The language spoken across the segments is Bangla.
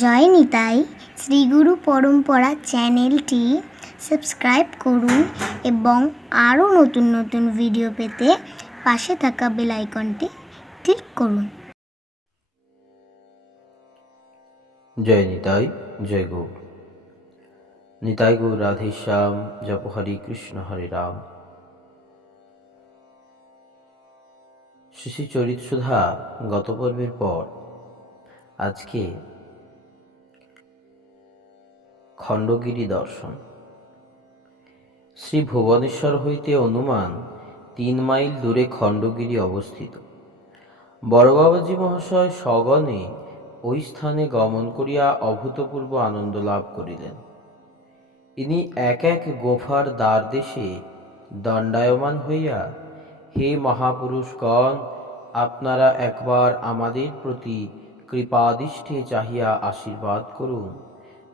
জয় নিতাই। শ্রীগুরু পরম্পরা চ্যানেলটি সাবস্ক্রাইব করুন এবং আরও নতুন নতুন ভিডিও পেতে পাশে থাকা বেল আইকনটি ক্লিক করুন। জয় নিতাই, জয় গৌর। নিতাই গৌর রাধেশ্যাম, জপ হরে কৃষ্ণ হরে রাম। শ্রী চরিত সুধা গত পর্বের পর আজকে খণ্ডগিরি দর্শন। শ্রী ভুবনেশ্বর হইতে অনুমান 3 মাইল দূরে খণ্ডগিরি অবস্থিত। বড়বাবাজী মহাশয় সগণে ওই স্থানে গমন করিয়া অভূতপূর্ব আনন্দ লাভ করিলেন। ইনি এক এক গোফার দ্বার দেশে দণ্ডায়মান হইয়া, হে মহাপুরুষগণ, আপনারা একবার আমাদের প্রতি কৃপাদৃষ্টে চাহিয়া আশীর্বাদ করুন,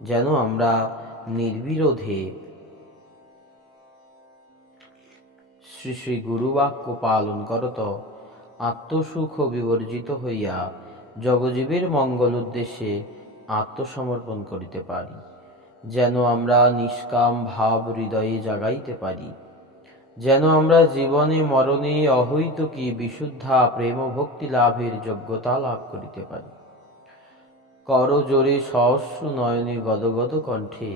যেন আমরা নির্বিরোধে শ্রী শ্রী গুরুবাক্য পালন করত আত্মসুখ বিবর্জিত হইয়া জগজীবের মঙ্গল উদ্দেশ্যে আত্মসমর্পণ করিতে পারি, যেন আমরা নিষ্কাম ভাব হৃদয়ে জাগাইতে পারি, যেন আমরা জীবনে মরণে অহৈতুকী বিশুদ্ধা প্রেম ভক্তি লাভের যোগ্যতা লাভ করিতে পারি। কর জোরে সহস্র নয়নে গদগদ কণ্ঠে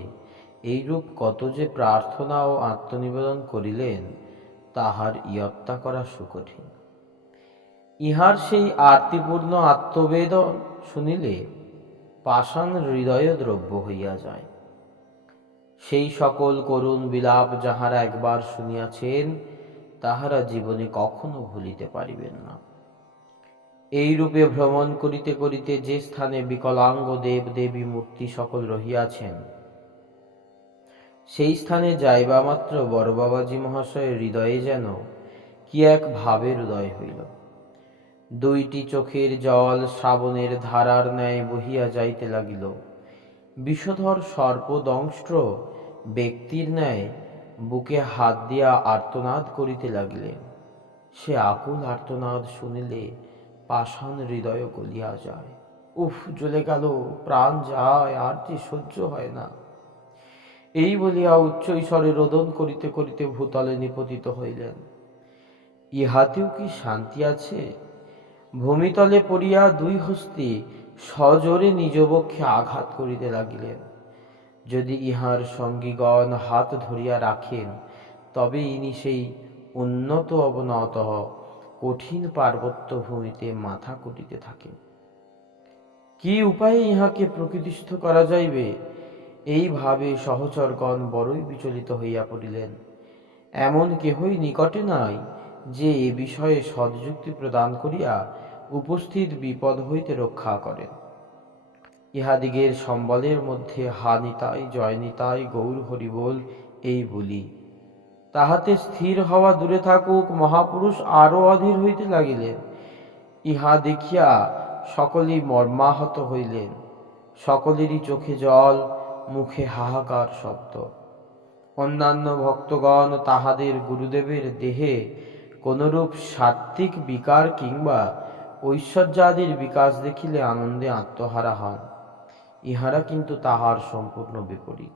এইরূপ কত যে প্রার্থনা ও আত্মনিবেদন করিলেন, তাহার ইয়ত্তা করা সুকঠিন। ইহার সেই আরতিপূর্ণ আত্মবেদন শুনিলে পাষাণ হৃদয় দ্রব্য হইয়া যায়। সেই সকল করুণ বিলাপ যাহারা একবার শুনিয়াছেন, তাহারা জীবনে কখনো ভুলিতে পারিবেন না। এই রূপে ভ্রমণ করিতে করিতে যে স্থানে বিকলাঙ্গ দেব দেবী মূর্তি সকল রহিয়াছেন, সেই স্থানে যাইবা মাত্র বড়বাবাজী মহাশয়ের হৃদয়ে যেন কি এক ভাবের উদয় হইল। 2টি চোখের জল শ্রাবণের ধারার ন্যায় বহিয়া যাইতে লাগিল। বিষধর সর্পদংষ্ট্র ব্যক্তির ন্যায় বুকে হাত দিয়া আর্তনাদ করিতে লাগিলেন। সে আকুল আর্তনাদ শুনিলে পাষাণ হৃদয় গলিয়া যায়। উফ, জ্বলে গেল, প্রাণ যায়, আর যে সহ্য হয় না। এই বলিয়া উচ্চ ঈশ্বরে রোদন করিতে করিতে ভূতলে নিপতিত হইলেন। ইহাতেও কি শান্তি আছে? ভূমিতলে পড়িয়া 2 হস্তে সজোরে নিজ বক্ষে আঘাত করিতে লাগিলেন। যদি ইহার সঙ্গীগণ হাত ধরিয়া রাখেন, তবে ইনি সেই উন্নত অবনত কঠিন পার্বত্য ভূমিতে মাথা কুটিতে থাকেন। কি উপায়ে ইহাকে প্রকৃতিস্থ করা যাইবে, এইভাবে সহচরগণ বড়ই বিচলিত হইয়া পড়িলেন। এমন কেহই নিকটে নাই যে এ বিষয়ে সদযুক্তি প্রদান করিয়া উপস্থিত বিপদ হইতে রক্ষা করেন। ইহাদিগের সম্বলের মধ্যে হা নিতাই, জয় নিতাই, গৌর হরিবোল এই বলি। তাহাতে স্থির হওয়া দূরে থাকুক, মহাপুরুষ আরও অধীর হইতে লাগিলেন। ইহা দেখিয়া সকলেই মর্মাহত হইলেন। সকলেরই চোখে জল, মুখে হাহাকার শব্দ। অন্যান্য ভক্তগণ তাহাদের গুরুদেবের দেহে কোনরূপ সাত্ত্বিক বিকার কিংবা ঐশ্বর্যাদির বিকাশ দেখিলে আনন্দে আত্মহারা হন। ইহারা কিন্তু তাহার সম্পূর্ণ বিপরীত।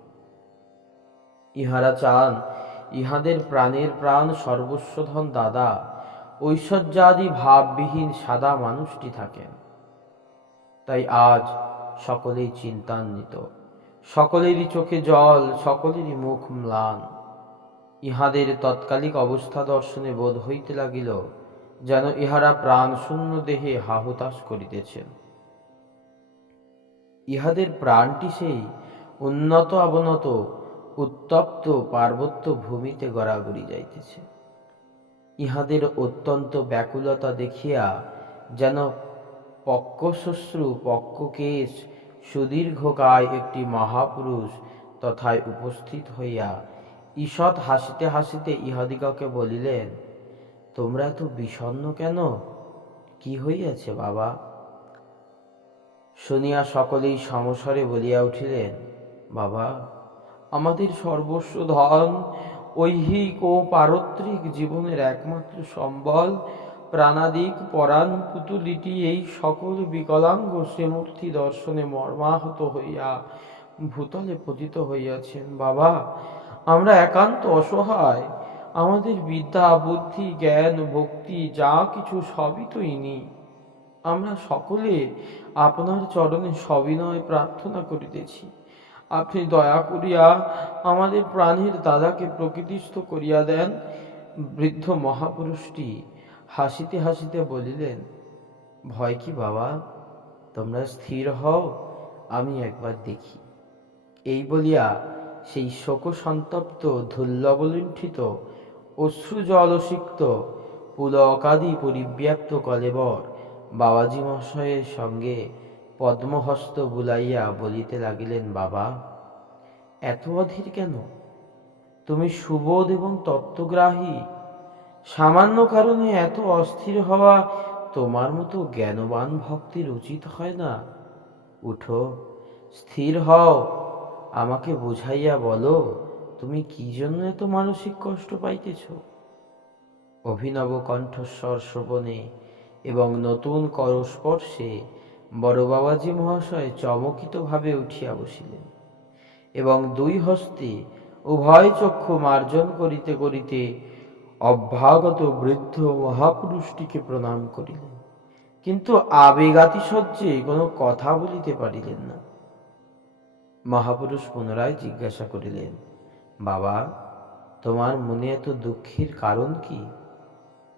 ইহারা চান ইহাদের প্রাণের প্রাণ সর্বস্বধন দাদা ঐশ্বর্যাদি ভাববিহীন সাদা মানুষটি থাকেন। তাই আজ সকলেই চিন্তান্বিত, সকলেরই চোখে জল, সকলেরই মুখ ম্লান। ইহাদের তৎকালিক অবস্থা দর্শনে বোধ হইতে লাগিল যেন ইহারা প্রাণ শূন্য দেহে হাহুতাশ করিতেছেন। ইহাদের প্রাণটি সেই উন্নত অবনত উত্তপ্ত পার্বত্য ভূমিতে গড়াগড়ি যাইতেছে। ইহাদের অত্যন্ত ব্যাকুলতা দেখিয়া যেন পক্কশ্মশ্রু পক্ককেশ সুদীর্ঘকায় একটি মহাপুরুষ তথায় উপস্থিত হইয়া ঈষৎ হাসিতে হাসিতে ইহাদিগকে বলিলেন, তোমরা এত বিষণ্ণ কেন? কি হইয়াছে বাবা? শুনিয়া সকলেই সমস্বরে বলিয়া উঠিলেন, বাবা, আমাদের সর্বস্ব ধন, ঐহিক ও পারত্রিক জীবনের একমাত্র সম্বল প্রাণাদিক পরাণ পুতুলিটি এই সকল বিকলাঙ্গ শ্রীমূর্তি দর্শনে মর্মাহত হইয়া ভূতলে পতিত হইয়াছেন। বাবা, আমরা একান্ত অসহায়। আমাদের বিদ্যা, বুদ্ধি, জ্ঞান, ভক্তি যা কিছু সবই তো ইনি। আমরা সকলে আপনার চরণে সবিনয় প্রার্থনা করিতেছি, আপনি দয়া করিয়া আমাদের প্রাণের দাদাকে প্রকৃতিস্থ করিয়া দেন। বৃদ্ধ মহাপুরুষটি হাসিতে হাসিতে বলিলেন, ভয় কি বাবা, তোমরা স্থির হও, আমি একবার দেখি। এই বলিয়া সেই শোকসন্তপ্ত ধুল্লবলুণ্ঠিত অশ্রুজলসিক্ত পুলকাদি পরিব্যাপ্ত কলেবর বাবাজী মহাশয়ের সঙ্গে পদ্মহস্ত বুলাইয়া বলিতে লাগিলেন, বাবা, এত অধীর কেন? তুমি সুবোধ এবং তত্ত্বগ্রাহী, সামান্য কারণে এত অস্থির হওয়া তোমার মতো জ্ঞানবান ভক্তির উচিত হয় না। উঠো, স্থির হও, আমাকে বুঝাইয়া বলো, তুমি কি জন্য এত মানসিক কষ্ট পাইতেছ? অভিনব কণ্ঠস্বর শ্রবণে এবং নতুন করস্পর্শে বড় বাবাজী মহাশয় চমকিতভাবে উঠিয়া বসিলেন এবং দুই হস্তে উভয় চক্ষু মার্জন করিতে করিতে অভ্যাগত বৃদ্ধ মহাপুরুষটিকে প্রণাম করিলেন, কিন্তু আবেগাতিশয্যে কোনো কথা বলিতে পারিলেন না। মহাপুরুষ পুনরায় জিজ্ঞাসা করিলেন, বাবা, তোমার মনে এত দুঃখের কারণ কি?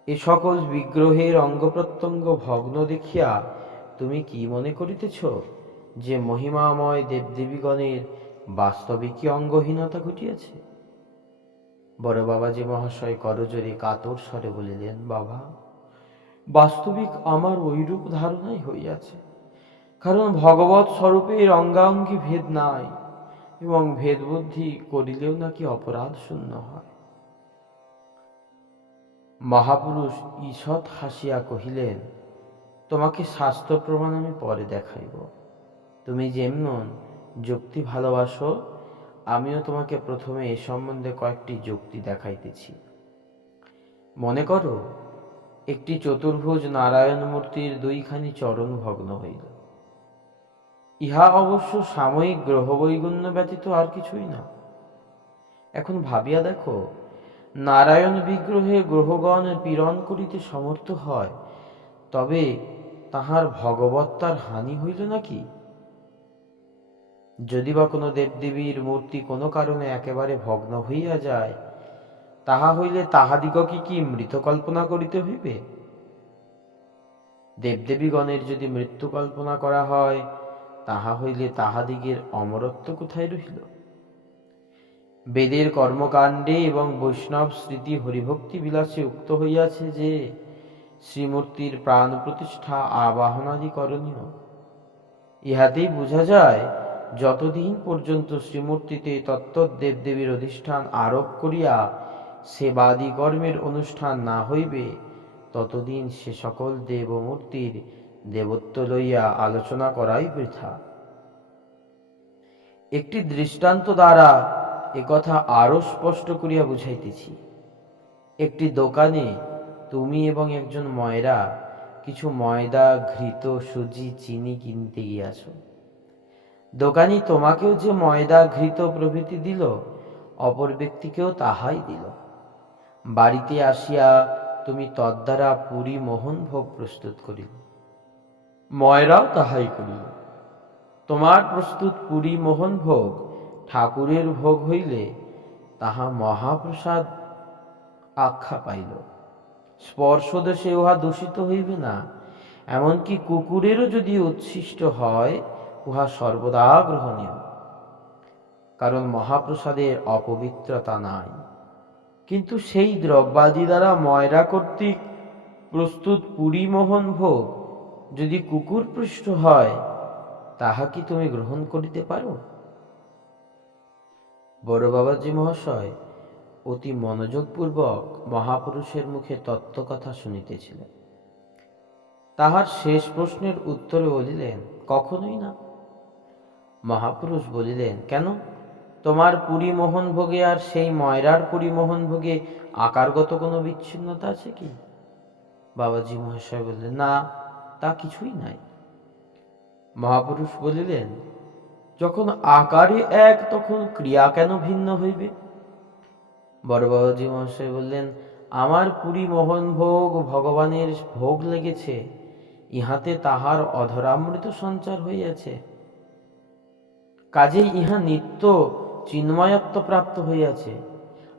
এ সকল বিগ্রহের অঙ্গ প্রত্যঙ্গ ভগ্ন দেখিয়া তুমি কি মনে করিতেছ যে মহিমাময় দেবদেবীগণের বাস্তবিকই অঙ্গহীনতা ঘটিয়াছে? বড় বাবাজী মহাশয় করজোরে কাতর স্বরে বলিলেন, বাবা, বাস্তবিক আমার ঐরূপ ধারণাই হইয়াছে, কারণ ভগবৎ স্বরূপের অঙ্গাঙ্গী ভেদ নাই এবং ভেদ বুদ্ধি করিলেও নাকি অপরাধ শূন্য হয়। মহাপুরুষ ঈষৎ হাসিয়া কহিলেন, তোমাকে শাস্ত্র প্রমাণ আমি পরে দেখাইব। তুমি যেমন যুক্তি ভালোবাসো, আমিও তোমাকে প্রথমে এ সম্বন্ধে কয়েকটি যুক্তি দেখাইতেছি। মনে করো, একটি চতুর্ভুজ নারায়ণ মূর্তির দুইখানি চরণ ভগ্ন হইল। ইহা অবশ্য সাময়িক গ্রহবৈগুণ্য ব্যতীত আর কিছুই না। এখন ভাবিয়া দেখো, নারায়ণ বিগ্রহে গ্রহগণ পীড়ন করিতে সমর্থ হয়, তবে তাহার ভগবত্তার হানি হইল নাকি? যদি বা কোনো দেবদেবীর মূর্তি কোনো কারণে একেবারে ভগ্ন হইয়া যায়, তাহা হইলে তাহাদিগকে কি মৃত কল্পনা করিতে হইবে? দেবদেবীগণের যদি মৃত্যু কল্পনা করা হয়, তাহা হইলে তাহাদিগের অমরত্ব কোথায় রহিল? বেদের কর্মকাণ্ডে এবং বৈষ্ণব স্মৃতি হরিভক্তি বিলাসে উক্ত হইয়াছে যে শ্রীমূর্তির প্রাণ প্রতিষ্ঠা আবাহনাদি করণীয়। ইহাতেই বোঝা যায়, যতদিন পর্যন্ত শ্রীমূর্তিতে তত্ত্বৎ দেবদেবীর অধিষ্ঠান আরোপ করিয়া সেবাদি কর্মের অনুষ্ঠান না হইবে, ততদিন সে সকল দেবমূর্তির দেবত্ব লইয়া আলোচনা করাই বৃথা। একটি দৃষ্টান্ত দ্বারা একথা আরো স্পষ্ট করিয়া বুঝাইতেছি। একটি দোকানে তুমি এবং একজন ময়রা কিছু ময়দা, ঘৃত, সুজি, চিনি কিনতে গিয়াছ। দোকানি তোমাকেও যে ময়দা, ঘৃত প্রভৃতি দিল, অপর ব্যক্তিকেও তাহাই দিল। বাড়িতে আসিয়া তুমি তদ্বারা পুরী মোহন ভোগ প্রস্তুত করিল, ময়রাও তাহাই করিল। তোমার প্রস্তুত পুরী মোহন ভোগ ঠাকুরের ভোগ হইলে তাহা মহাপ্রসাদ আখ্যা পাইল। স্পর্শদোষে উহা দূষিত হইবে না, এমনকি কুকুরেরও যদি উচ্ছিষ্ট হয়, উহা সর্বদা গ্রহণীয়, কারণ মহাপ্রসাদের অপবিত্রতা নাই। কিন্তু সেই দ্রব্যাদি দ্বারা ময়রা কর্তৃক প্রস্তুত পুরী মোহন ভোগ যদি কুকুর পৃষ্ট হয়, তাহা কি তুমি গ্রহণ করিতে পারো? বড় বাবাজী মহাশয় অতি মনোযোগপূর্বক মহাপুরুষের মুখে তত্ত্বকথা শুনিতেছিলেন। তাহার শেষ প্রশ্নের উত্তরে বলিলেন, কখনোই না। মহাপুরুষ বলিলেন, কেন? তোমার পুরী মোহন ভোগে আর সেই ময়রার পুরী মোহন ভোগে আকারগত কোনো বিচ্ছিন্নতা আছে কি? বাবাজি মহাশয় বললেন, না, তা কিছুই নাই। মহাপুরুষ বলিলেন, যখন আকারে এক তখন ক্রিয়া কেন ভিন্ন হইবে? বড় বাবাজি মহাশয় বললেন, আমার পুরী মোহন ভোগ ভগবানের ভোগ লেগেছে, ইহাতে তাহার অধরামৃত সঞ্চার হইয়াছে, কাজেই ইহা নিত্য চিন্ময়ত্ব প্রাপ্ত হইয়াছে।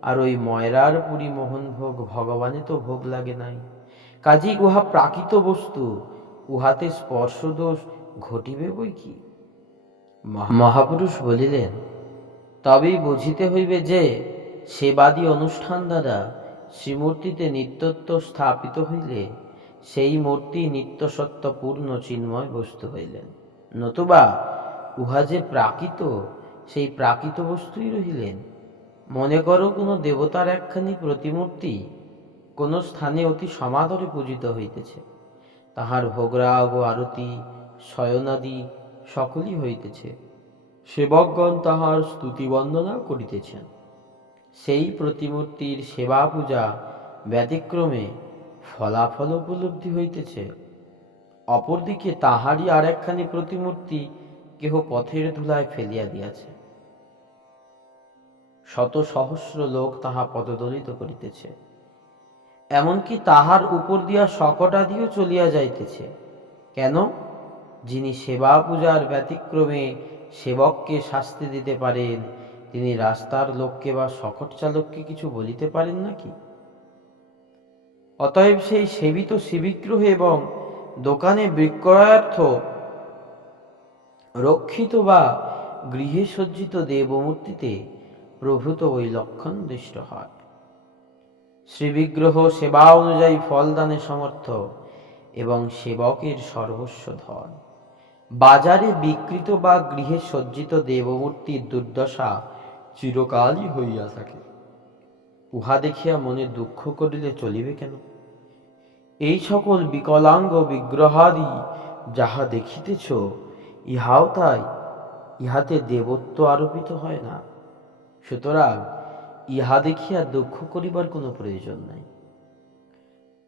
আর ওই ময়রার পুরী মোহন ভোগ ভগবানে তো ভোগ লাগে নাই, কাজেই উহা প্রাকৃত বস্তু, উহাতে স্পর্শ দোষ ঘটিবে বই কি? মহাপুরুষ বলিলেন, তবেই বুঝিতে হইবে যে সেবাদি অনুষ্ঠান দ্বারা শ্রীমূর্তিতে নিত্যত্ব স্থাপিত হইলে সেই মূর্তি নিত্যসত্য পূর্ণ চিন্ময় বস্তু হইলেন, নতুবা উহা যে প্রাকৃত, সেই প্রাকৃত বস্তুই রহিলেন। মনে করো কোনো দেবতার একখানি প্রতিমূর্তি কোন স্থানে অতি সমাদরে পূজিত হইতেছে, তাহার ভোগরাগ ও আরতি শয়নাদি সকলই হইতেছে, সেবকগণ তাহার স্তুতি বন্দনা করিতেছেন। সেই প্রতিমূর্তির সেবা পূজা ব্যতিক্রমে ফলাফল উপলব্ধি হইতেছে। অপরদিকে তাহারই আর একখানি প্রতিমূর্তি কেহ পথের ধুলায় ফেলিয়া দিয়াছে, শত সহস্র লোক তাহা পদদলিত করিতেছে, এমনকি তাহার উপর দিয়া শকটাদিও চলিয়া যাইতেছে। কেন? যিনি সেবা পূজার ব্যতিক্রমে সেবককে শাস্তি দিতে পারেন, তিনি রাস্তার লোককে বা শকট চালককে কিছু বলিতে পারেন নাকি? অতএব সেই সেবিত শিবিগ্রহে এবং দোকানে বিক্রয়ার্থ রক্ষিত বা গৃহে সজ্জিত দেবমূর্তিতে প্রভূত ওই লক্ষণ দৃষ্ট হয়। শ্রীবিগ্রহ সেবা অনুযায়ী ফলদানে সমর্থ এবং সেবকের সর্বস্ব ধন। বাজারে বিকৃত বা গৃহে সজ্জিত দেবমূর্তির দুর্দশা চিরকালই হইয়া থাকে, উহা দেখিয়া মনে দুঃখ করিলে চলিবে কেন? এই সকল বিকলাঙ্গ বিগ্রহাদি যাহা দেখিতেছ, ইহাও তাই, ইহাতে দেবত্ব আরোপিত হয় না, সুতরাং ইহা দেখিয়া দুঃখ করিবার কোনো প্রয়োজন নাই।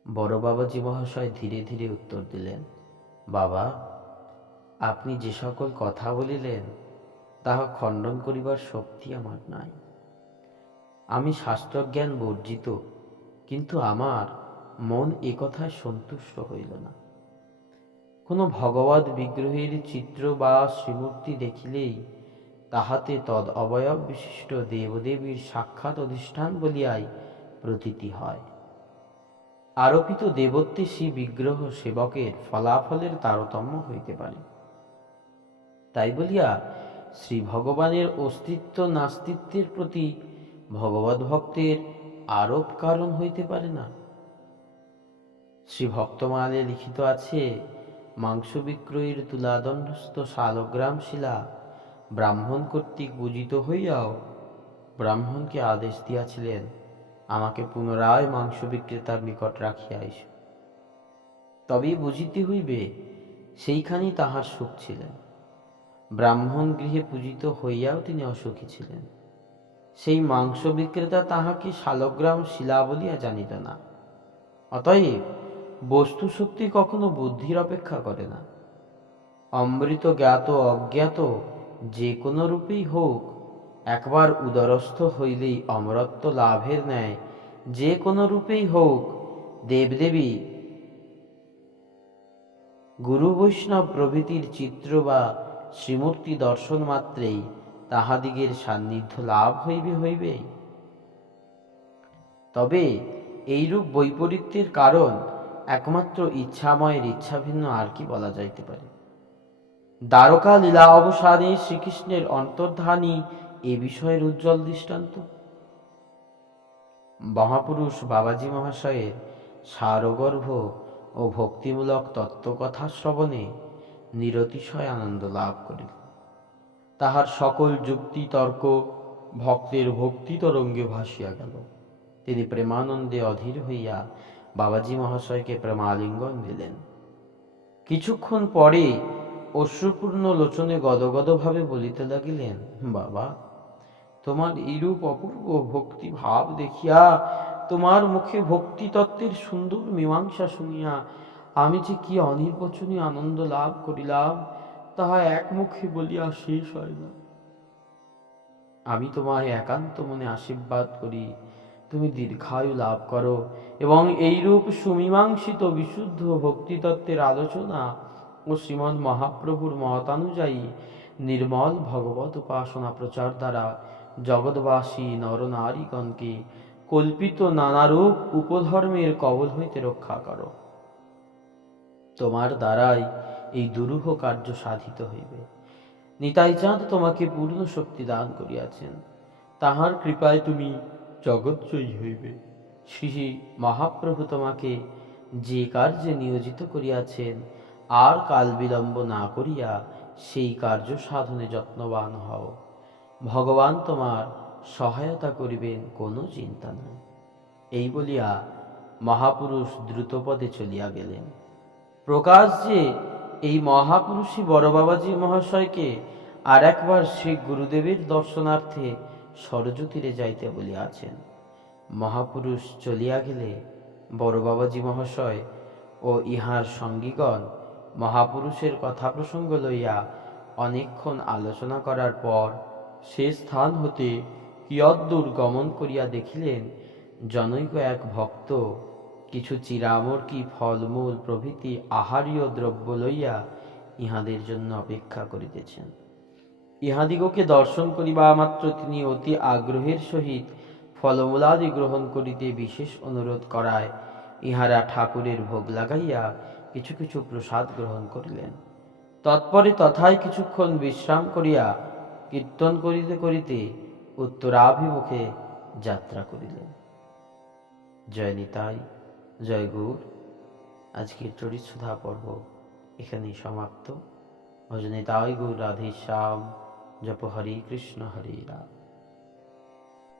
বড় বাবাজি মহাশয় ধীরে ধীরে উত্তর দিলেন, বাবা, আপনি যে সকল কথা বলিলেন তাহা খণ্ডন করিবার শক্তি আমার নাই। আমি শাস্ত্রজ্ঞান বর্জিত, কিন্তু আমার মন একথায় সন্তুষ্ট হইল না। কোনো ভগবৎ বিগ্রহের চিত্র বা শ্রীমূর্তি দেখিলেই তাহাতে তদ অবয়ব বিশিষ্ট দেবদেবীর সাক্ষাৎ অধিষ্ঠান বলিয়াই প্রতীতি হয়। আরোপিত দেবত্বে শ্রী বিগ্রহ সেবকের ফলাফলের তারতম্য হইতে পারে, তাই বলিয়া শ্রী ভগবানের অস্তিত্ব নাস্তিত্বের প্রতি ভগবত ভক্তের আরোপ কারণ হইতে পারে না। শ্রী ভক্তমালে লিখিত আছে, মাংস বিক্রয়ীর তুলাদণ্ডস্থ শালগ্রাম শিলা ব্রাহ্মণ কর্তৃক পূজিত হইয়াও ব্রাহ্মণকে আদেশ দিয়াছিলেন, আমাকে পুনরায় মাংস বিক্রেতার নিকট রাখিয়া আইস। তবেই বুঝিতে হইবে সেইখানি তাহার সুখ ছিলেন। ব্রাহ্মণ গৃহে পূজিত হইয়াও তিনি অসুখী ছিলেন। সেই মাংস বিক্রেতা তাহাকে শালগ্রাম শিলা বলিয়া জানিত না। অতএব বস্তু শক্তি কখনো বুদ্ধির অপেক্ষা করে না। অমৃত জ্ঞাত অজ্ঞাত যে কোনো রূপেই হোক, একবার উদরস্থ হইলেই অমরত্ব লাভের ন্যায় যে কোনো রূপেই হোক, দেবদেবী গুরু বৈষ্ণব প্রভৃতির চিত্র বা শ্রীমূর্তি দর্শন মাত্রেই তাহাদিগের সান্নিধ্য লাভ হইবে। তবে এইরূপ বৈপরীত্যের কারণ একমাত্র ইচ্ছাময়ের ইচ্ছা ভিন্ন আর কি বলা যাইতে পারে? দ্বারকা লীলা অবসানে শ্রীকৃষ্ণের অন্তর্ধানই এ বিষয়ের উজ্জ্বল দৃষ্টান্ত। মহাপুরুষ বাবাজি মহাশয়ের সারগর্ভ ও ভক্তিমূলক তত্ত্বকথা শ্রবণে নিরতিশয় আনন্দ লাভ করিল। তাহার সকল যুক্তি তর্ক ভক্তের ভক্তি তরঙ্গে ভাসিয়া গেল। তিনি প্রেমানন্দে অধীর হইয়া বাবাজি মহাশয়কে প্রেমালিঙ্গন দিলেন। কিছুক্ষণ পরে অশ্রুপূর্ণ লোচনে গদগদ ভাবে বলিতে লাগিলেন, বাবা, তোমার এইরূপ অপূর্ব ভক্তি ভাব দেখিয়া তোমার মুখে ভক্তি তত্ত্বের সুন্দর মীমাংসা শুনিয়া আমি যে কি অনির্বচনীয় আনন্দ লাভ করিলাম, তাহা এক মুখে বলিয়া শেষ হয় না। আমি তোমায় একান্ত মনে আশীর্বাদ করি, তুমি দীর্ঘায়ু লাভ করো এবং এইরূপ সুমীমাংসিত বিশুদ্ধ ভক্তিতত্ত্বের আলোচনা ও শ্রীমদ্ মহাপ্রভুর মতানুযায়ী নির্মল ভগবত উপাসনা প্রচার দ্বারা জগৎবাসী নরনারীগণকে কল্পিত নানারূপ উপধর্মের কবল হইতে রক্ষা করো। তোমার দ্বারাই এই দুরূহ কার্য সাধিত হইবে। নিতাই চাঁদ তোমাকে পূর্ণ শক্তি দান করিয়াছেন, তাহার কৃপায় তুমি জগৎজয়ী হইবে। শ্রী মহাপ্রভু তোমাকে যে কার্যে নিয়োজিত করিয়াছেন, আর কাল বিলম্ব না করিয়া সেই কার্য সাধনে যত্নবান হও। ভগবান তোমার সহায়তা করিবেন, কোনো চিন্তা নাই। এই বলিয়া মহাপুরুষ দ্রুতপদে চলিয়া গেলেন। প্রকাশ যে এই মহাপুরুষই বড় বাবাজি মহাশয়কে আর একবার শ্রী গুরুদেবের দর্শনার্থে সরজতীরে যাইতে বলিয়াছেন। মহাপুরুষ চলিয়া গেলে বড় বাবাজি মহাশয় ও ইহার সঙ্গীগণ মহাপুরুষের কথা প্রসঙ্গ লইয়া অনেকক্ষণ আলোচনা করার পর সে স্থান হতে কিয়দ্দূর গমন করিয়া দেখিলেন, জনৈক এক ভক্ত কিছু চিরামর্কি ফলমূল প্রভৃতি আহারীয় দ্রব্য লইয়া ইহাদের জন্য অপেক্ষা করিতেছেন। ইহাদিগকে দর্শন করিবা মাত্র তিনি অতি আগ্রহের সহিত ফলমূলাদি গ্রহণ করিতে বিশেষ অনুরোধ করায় ইহারা ঠাকুরের ভোগ লাগাইয়া কিছু কিছু প্রসাদ গ্রহণ করিলেন। তৎপরে তথায় কিছুক্ষণ বিশ্রাম করিয়া কীর্তন করিতে করিতে উত্তরাভিমুখে যাত্রা করিলেন। জয় নিতাই, জয় গৌর। আজকের চরিতসুধা পর্ব এখানেই সমাপ্ত। ভজ নিতাই গৌর রাধে শ্যাম। জপ হরে কৃষ্ণ হরে রাম।